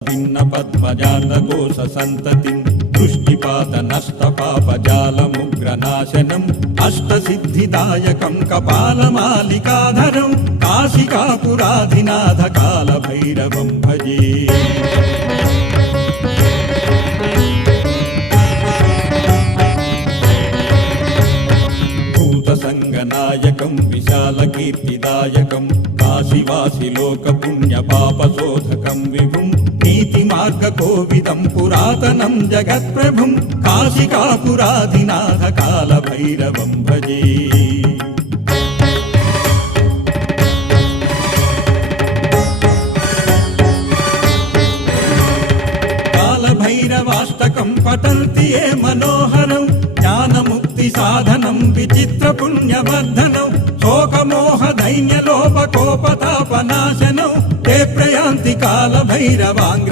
भिन्न पद्मजातकोश संततिं दृष्टिपात नष्ट पापजालमुग्रनाशनम् अष्टसिद्धिदायकं कपालमालिकाधरं काशिकापुराधिनाथ कालभैरवं भजे। भूतसंगनायकं विशालकीर्तिदायकं काशीवासि लोकपुण्यपापशोधकं विभुं नीतिमार्गकोविदं पुरातनं जगत्प्रभुं काशिकापुराधिनाथ कालभैरवं भजे। कालभैरवाष्टकं पठन्ति ये मनोहरं ज्ञानमुक्ति साधनं विचित्र पुण्यवर्धनं शोकमोह दैन्यलोपकोपतापनाशनं ते प्रयान्ति कालभैरवाङ्ग